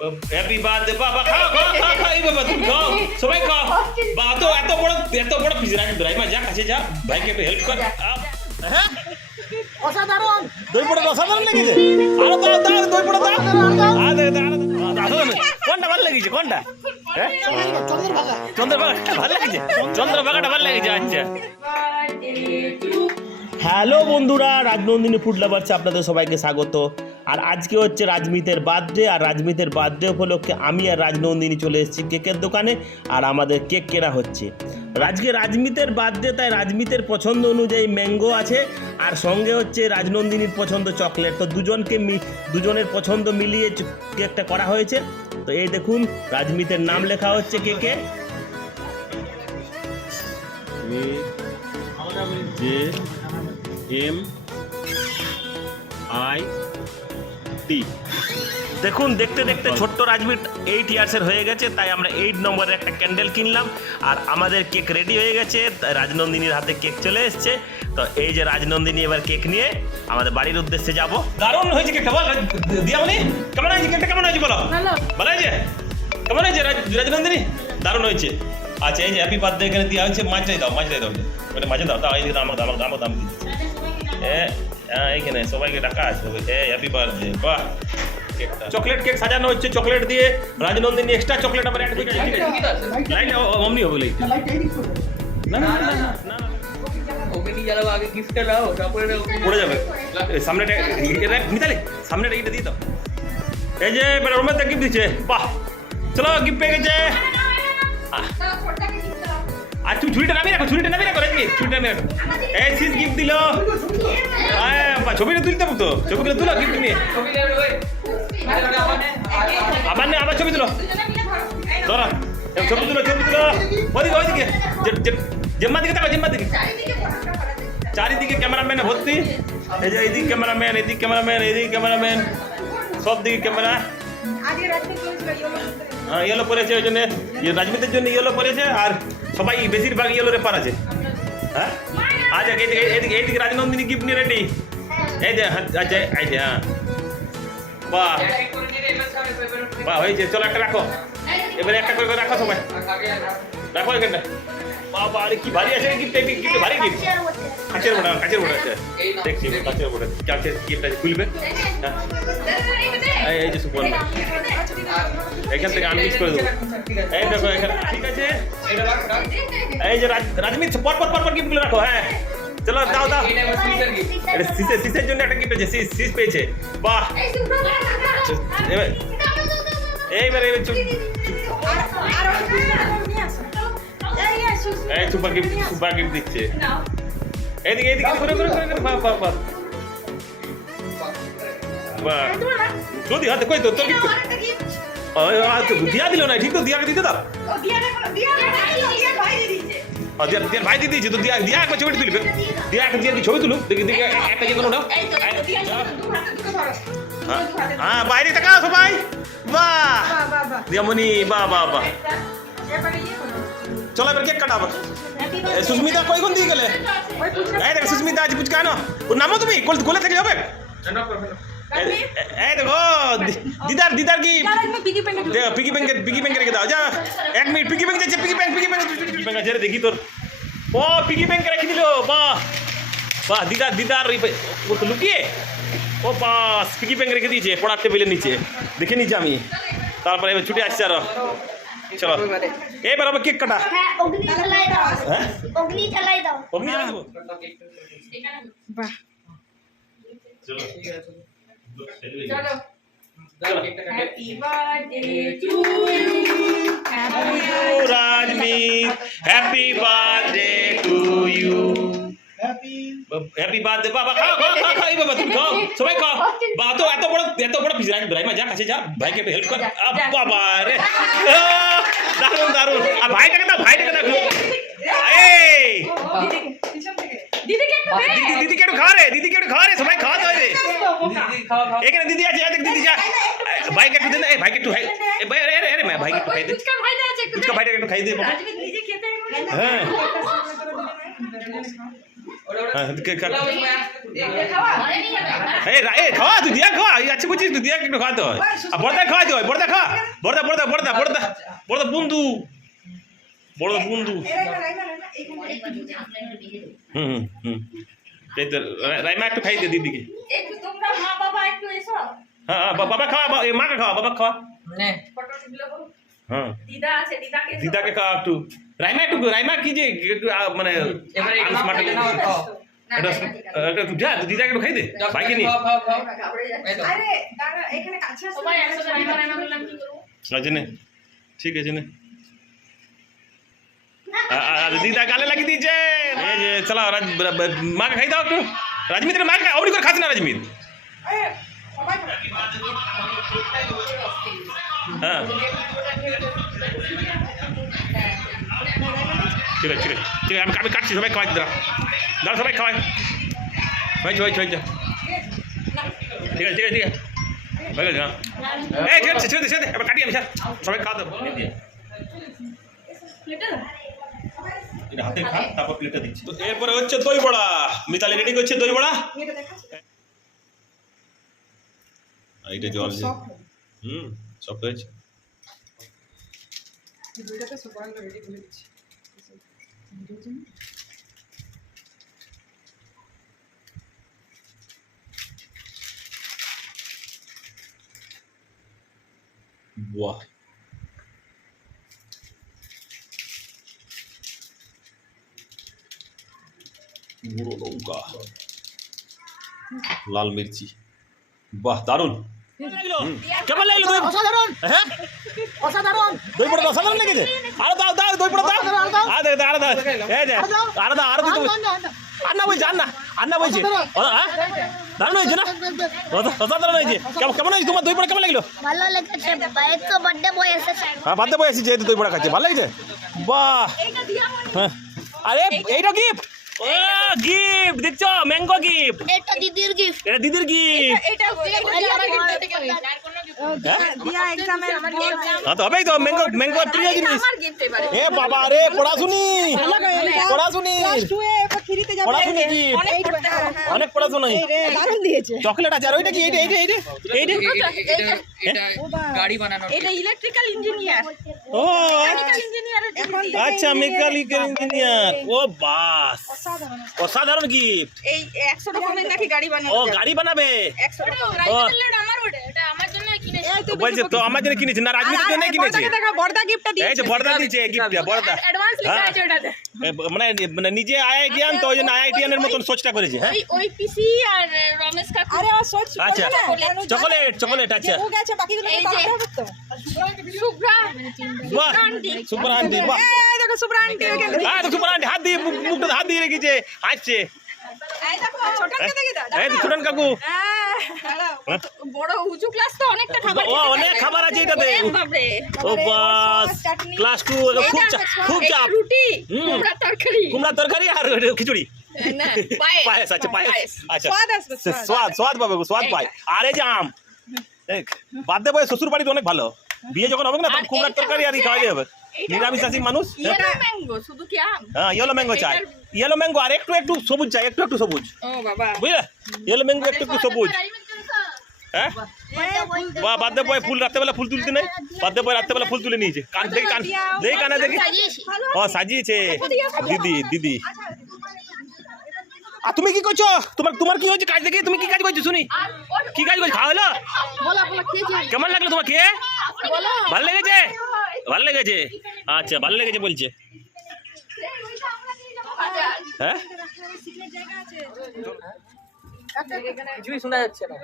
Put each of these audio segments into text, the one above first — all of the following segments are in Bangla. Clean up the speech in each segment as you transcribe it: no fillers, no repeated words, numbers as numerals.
হ্যাপি বার্থডে বাবা, খাও খাও খাও খাও, এই বাবা তুমি খাও, সবাই খাও। বা এত বড় পিস রাখি রাইমা, যা কাছে যা, ভাইকে একটু হেল্প কর। হ্যাঁ অসাধারণ। দই পড়া অসাধারণ লেগেছে। আরো দাও দাও, দই পড়া দাও। কোনটা ভালো লেগেছে, কোনটা? হ্যাঁ চন্দ্রভাগা ভালো লেগেছে, চন্দ্রভাগাটা ভালো লেগেছে। আচ্ছা, হ্যালো বন্ধুরা, রাজনন্দিনী ফুড লাভার্সে আপনাদের সবাইকে স্বাগত। আর আজকে হচ্ছে রাজমিতের বার্থডে, আর রাজমিতের বার্থডে উপলক্ষে আমি আর রাজনন্দিনী চলে এসেছি কেকের দোকানে, আর আমাদের কেক কেনা হচ্ছে। আজকে রাজমিতের বার্থডে, তাই রাজমিতের পছন্দ অনুযায়ী ম্যাঙ্গো আছে, আর সঙ্গে হচ্ছে রাজনন্দিনীর পছন্দ চকলেট। তো দুজনের পছন্দ মিলিয়ে কেকটা করা হয়েছে। তো এই দেখুন, রাজমিতের নাম লেখা হচ্ছে কেকে, JMIT। দেখুন, দেখতে দেখতে ছোট্ট রাজমিট 8 ইয়ার্সের হয়ে গেছে, তাই আমরা 8 নম্বরের একটা ক্যান্ডেল কিনলাম। আর আমাদের কেক রেডি হয়ে গেছে, রাজনন্দিনীর হাতে কেক চলে এসছে। তো এই যে রাজনন্দিনী এবার কেক নিয়ে আমাদের বাড়ির উদ্দেশ্যে যাব। দারুণ হয়েছে কেকটা, বল দিয়ামণি, কেমন হয়েছে কেকটা? কেমন হয়েছে বলো? ভালো হয়েছে? কেমন হয়েছে রাজনন্দিনী? দারুণ হয়েছে। আচ্ছা, এই যে হ্যাপি বার্থডে এখানে দেওয়া হয়েছে, মাছটাই দাও ওটা মাঝে দাও, এই দিকে আমার দাম দিচ্ছি। হ্যাঁ, এইখানে সবাইকে ডাকা আছে। Happy birthday. বাহ, চকলেট কেক সাজানো হচ্ছে চকলেট দিয়ে। রাজনন্দিনী এক্সট্রা চকলেট আবার অ্যাড করে লাইট অমনি হবে, লাইট না না না না না, ওকে নিয়ে যাবো, আগে গিফটটা দাও, তারপরে পড়ে যাবে সামনেটা। মিতালি, সামনেটা এইটা দিয়ে দাও। এই যে রোমের গিফট দিচ্ছে। বাহ, চলো, গিফট পেয়ে গেছে। আর তুমি ছুরিটা নামিয়ে রাখো, ছুরিটা নামিয়ে রাখো, এই সিস গিফট দিল। ছবিটা তুলতে তো, ছবিগুলো তুলো গিফট নিয়ে। আবার ছবি তুলো, ধরো ছবি তুলো। ওইদিকে জেম্মার দিকে দেখো, জেম্মার দিকে। চারিদিকে ক্যামেরাম্যান ভর্তি। এই যে এইদিকে ক্যামেরাম্যান, এদিকে ক্যামেরাম্যান, এইদিকে ক্যামেরাম্যান, সব দিকে ক্যামেরা। হ্যাঁ, ইয়েলো পরেছে, ওই জন্য রাজমিতের জন্য ইয়েলো পরেছে। আর সবাই বেশিরভাগ ইয়েলো রেপার আছে। হ্যাঁ, আচ্ছা, এইদিকে রাজনন্দিনী গিফট নিয়ে রেডি। এই যে আচ্ছা, এই যে হ্যাঁ, বাহ বাহ, হয়েছে। চলো একটা রাখো, এবারে একটা করে রাখো, সবাই রাখো এখানটা। বাবা, আরে কি ভারী আছে গিফট, গিফট ভারী গিফট। কাচের বোর্ড আছে, দেখছি কাচের বোর্ড আছে। গিফটটা খুলবে। এই যে সুপার, এখান থেকে আনমিক্স করে দেবো। এই দেখো এখানে, ঠিক আছে। এই যে রাজমিত, পর গিফটগুলো রাখো। হ্যাঁ, চলো দাও। এটা সিসের জন্য একটা গিফট আছে, সিস পেয়েছে। বাহ, এইবার এই সুপার গিফট দিচ্ছে। এইদিকে করে বাহ, যদি হাতে কই তো তোর গিফট দিয়া দিল না, ঠিক তো, দিয়াকে দিতে দাও। দিয়ার ভাই দিয়ে দিয়েছে তো, দিয়া একবার ছবিটা তুলবে। দিয়া ছবি তুলুক, দেখি একটা যে কোনো। হ্যাঁ, বাইরে তাকাও সবাই। বাহ, দিয়ামণি, বাহ। চলো এবার কেক কাটাবো। সুস্মিতা কোন দিয়ে গেলে? এই দেখো সুস্মিতা আজ পুচকা না, ওর নামও তুমি কোলে থেকে যাবে। এই দেখো দিদার কি পিগি ব্যাংকে রেখে দাও। যা 1 মিনিট, পিগি ব্যাংক যাচ্ছে, পিগি ব্যাংক আছে দেখি তোর। ও পিগি ব্যাংকে রেখে দিল। বাহ, দিদার লুকিয়ে। ও বাস, পিগি ব্যাংক রেখে দিয়েছে পড়ার টেবিলের নিচে, দেখে নিয়েছি আমি। তারপরে এবার ছুটে আসছে আরো। চলো এবার আবার কেক কাটা। অগ্নি জ্বালাই দেবো। বাহ, চলো Happy birthday to you. Rajmeet, happy birthday to you. Happy birthday বাবা, খাও এই বাবা তুমি খাও, সবাই খাও। বা তো এত বড় পিস রাখি রাইমা, যা কাছে যা, ভাইকে একটু হেল্প কর। বাবা রে, দারুণ। আর ভাইটাকে দাও। এই দিদিকে একটু খাওয়া রে, সবাই খাওয়া দাও রে। এখানে দিদি আছে, দিদি যা, ভাইকে একটু দে না। ভাইকে একটু ভাইকে একটু খাই দে, ভাইটাকে একটু খাই দে। হ্যাঁ, হ্যাঁ ওরা ওই সময় আসতে তো দেখবে। এই খাওয়া তুই দিয়া খাওয়া এই আছে বুঝছিস তুই দিয়া একটু খাওয়াতে হয় আর বড়দা খাওয়াতে হয় বড়দা খা বড়দা বন্ধু বড়দা বন্ধু এই তো রাইমা একটু খাই দে দিদিকে একটু তোমরা মা বাবা একটু এসো। হ্যাঁ বাবা খাওয়া মাকে খাওয়া বাবা খাওয়া নে ফটো তুলে বলো। হ্যাঁ দিদা আছে, দিদাকে এসো। দিদাকে খাওয়া একটু রাইমা কি যে একটু মানে এবারে একটু আনস্মার্ট মাকে নাও খাও। না, এটা একটু যা দিদাকে একটু খাই দে বাইকে নিয়ে খাও। এই তো। আরে দাঁড়া এখানে কাছে আসো। সবাই একসাথে রাইমা বললাম কি করবো? আছে নে ঠিক আছে নে দিদা গালে লাগিয়ে দিয়েছে এই যে চলো মাকে খাই দাও একটু রাজমিতের মাকে খাই অমনি করে খাস না রাজমিত এই, সবাই হ্যাঁ ঠিক আছে আমি কাটছি সবাই খাওয়াই দাঁড়া সবাই খাওয়াই হয়েছে ঠিক আছে হয়ে গেছে হ্যাঁ এই ঠিক আছে ছেড়ে দে এবার কাটি আমি স্যার সবাই খাওয়া দেবো এটা হাতে খা তারপর প্লেটে দিচ্ছি তো এরপরে হচ্ছে দই বড়া মিতালি রেডি করছে দই বড়া এটা দেখাচ্ছি। এইটা জল সব সব হয়েছে দুইটাতে সুপার রেডি করে দিচ্ছি। বাহ গুঁড়ো লঙ্কা লাল মির্চি বাহ দারুন কেমন লাগলো দই অসাধারণ হ্যাঁ অসাধারণ। দই বড়া অসাধারণ লেগেছে আরো দাও দই বড়া দাও আরে দাও এই যে আরো দিতে আন্না বলছে হ্যাঁ দারুণ হয়েছে না অসাধারণ হয়েছে কেমন হয়েছে তোমার দই বড়া কেমন লাগলো ভালো লেগেছে বাইক তো বার্থডে বয় এসেছে হ্যাঁ বাদে বই আছি যেহেতু দই বড়া খাচ্ছে ভালো লাগছে বাহ হ্যাঁ আরে এইটা গিফট ও গিফট দেখছো ম্যাঙ্গো গিফট এটা দিদির গিফট এটা দিদির গিফট এটা আমার গিফট থেকে দিয়া এক্সামের বোর্ড হ্যাঁ তো হবেই তো ম্যাঙ্গো প্রিয় জিনিস আমার গিফট এবারে এ বাবা রে পড়াশুনি ক্লাস 2 এ এবার ফ্রিতে যাবে। পড়াশুনি গিফট অনেক পড়তে হবে। অনেক পড়াশুনি দারুণ দিয়েছে। চকলেট আছে আর ওইটা কি এইটা এটা গাড়ি বানানো এটা ইলেকট্রিক্যাল ইঞ্জিনিয়ার, ও মেকানিক্যাল ইঞ্জিনিয়ারের আচ্ছা মেকানিক্যাল ইঞ্জিনিয়ার ও বাস অসাধারণ গিফট এই 100 রকমের নাকি গাড়ি বানানো ও যায়। গাড়ি বানাবে 100 টাকা আমার ওটা, এটা আমার জন্য কিনেছি। বলছে তো আমার জন্য কিনেছি না রাজনীতির জন্য কিনেছি দেখা বড়দা গিফটটা এই যে বড়দা দিয়েছে গিফট বড়দা অ্যাডভান্স লেখা আছে ওটাতে। মানে নিজে আইআইটিয়ান তো ওই জন্য আইআইটিয়ানের মতন সোচটা করেছে হ্যাঁ ওই পিসি আর রমেশ কাকু। আরে আমার সোচ আচ্ছা চকলেট আচ্ছা ও গেছে বাকিগুলো এই যে- পাঠাতে হবে তো। শুভ্রা বাহ সুপার আন্টি বাহ এই দেখো সুব্রা আন্টি এখানে। হ্যাঁ তো সুপার আন্টি হাত দিয়ে মুখটা হাত দিয়ে রেখেছে হাসছে এই দেখো ছোটকে দেখি দাও। এই তো ছোটন কাকু দাঁড়াও। বড় উঁচু ক্লাস তো অনেকটা খাবার ও অনেক খাবার আছে এটাতে বাপরে। ও বাস ক্লাস 2 খুব এটা চাপ রুটি, হুম। কুমড়ার তরকারি, কুমড়া তরকারি আর খিচুড়ি না পায়েস আচ্ছা পায়েস আচ্ছা স্বাদ আসবে, স্বাদ পাবে স্বাদ পায় আর এই যে আম বাদে বয় শ্বশুর বাড়িতে অনেক ভালো বিয়ে যখন হবে না তখন আর কুমড়ার এইটা তরকারি আর খাওয়াই হবে নিরামিষাশী মানুষ ইয়েলো ম্যাঙ্গো, শুধু কি আম? হ্যাঁ ইয়েলো ম্যাঙ্গো চাই ইয়েলো ম্যাঙ্গো আর একটু সবুজ চাই একটু সবুজ ও বাবা, বুঝলে ইয়েলো ম্যাঙ্গো একটু সবুজ হ্যাঁ বা বাদে বয় ফুল রাত্রেবেলা ফুল তুলতে নেই বাদে বয় রাত্রেবেলা ফুল তুলে নিয়েছে দেখি কানে দেখি সাজিয়েছি ও সাজিয়েছে দিদি আর তুমি কি করছো তোমার কি হচ্ছে কাজ দেখি তুমি কি কাজ করছো শুনি কি কাজ করছো খাওয়া হলো বলো খেয়েছি কেমন লাগলো তোমার খেয়ে ভালো লেগেছে আচ্ছা ভালো লেগেছে বলছে হ্যাঁ কিছুই শোনা যাচ্ছে না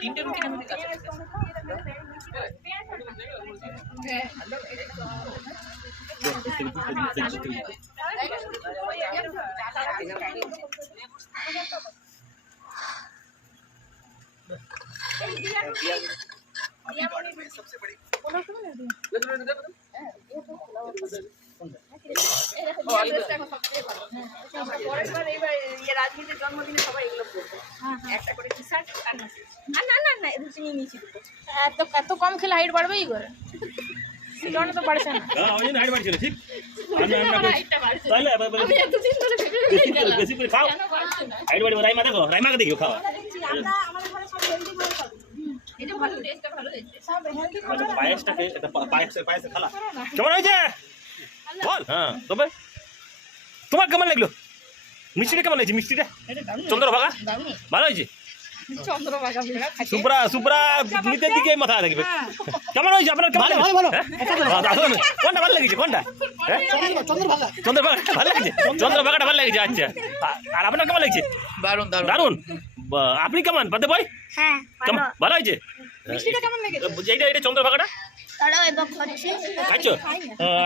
তিনটে রুটি আমি কাছে सबसे बड़ी পরের বার এইবার রাজনীতির জন্মদিনে সবাই এগুলো করবে একটা করে টি শার্ট আর না না না রুচি নিয়ে নিয়েছি দুটো। এত কম খেলে হাইট বাড়বে কি করে এই কারণে তো বাড়ছে না ওই জন্য হাইট বাড়ছিল ঠিক তাহলে আমি এতদিন ধরে ভেবে গেলাম বেশি করে খাও হাইট বাড়বে রাইমা দেখো রাইমাকে দেখিও খাওয়া আমরা আমাদের ঘরে সব হেলদি করে খাবো এটা ভালো টেস্টটা ভালো হয়েছে সব হেলদি আচ্ছা পায়েসটাকে এটা পায়েসে খালা কেমন হয়েছে বল হ্যাঁ তবে তোমার কেমন লাগলো মিষ্টিটা কেমন হয়েছে মিষ্টিটা চন্দ্রভাগা ভালো হয়েছে চন্দ্রভাগা সুপ্রা সুপ্রা নিতের দিকে মাথা থাকবে কেমন হয়েছে আপনার কেমন ভালো ভালো কোনটা ভালো লেগেছে কোনটা চন্দ্রভাগাটা ভালো লেগেছে চন্দ্রভাগাটা ভালো লেগেছে আচ্ছা আর আপনার কেমন লেগেছে দারুন দারুন দারুন আপনি কেমন বাদে ভাই হ্যাঁ কেমন ভালো হয়েছে মিষ্টিটা কেমন লেগেছে এইটা এটা চন্দ্রভাগাটা তারাও এবার খাচ্ছে খাইছো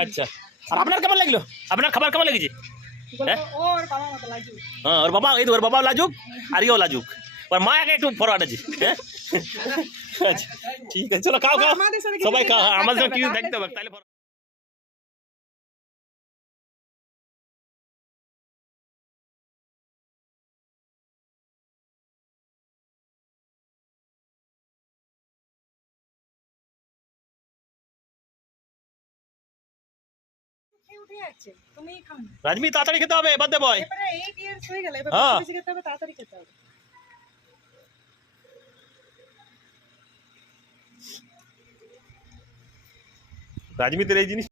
আচ্ছা আর আপনার কেমন লাগলো আপনার খাবার কেমন লেগেছে হ্যাঁ ওর বাবা মতো লাগছে হ্যাঁ ওর বাবা এই তো ওর বাবা লাজুক আর ইয়েও লাজুক ওর মা একটু ফরওয়ার্ড আছে হ্যাঁ আচ্ছা ঠিক আছে চলো খাও খাও আমাদের সাথে কিছু সবাই খাও দেখতে আমাদের হবে, কিছু হ্যাঁ? দেখতে হবে তাহলে উঠে যাচ্ছে তুমি খাও না রাজমি তাড়াতাড়ি খেতে হবে বাদ দে বয় এবারে 8 ইয়ার্স হয়ে গেল এবার হ্যাঁ। বেশি খেতে হবে তাড়াতাড়ি খেতে হবে রাজমিতের এই জিনিস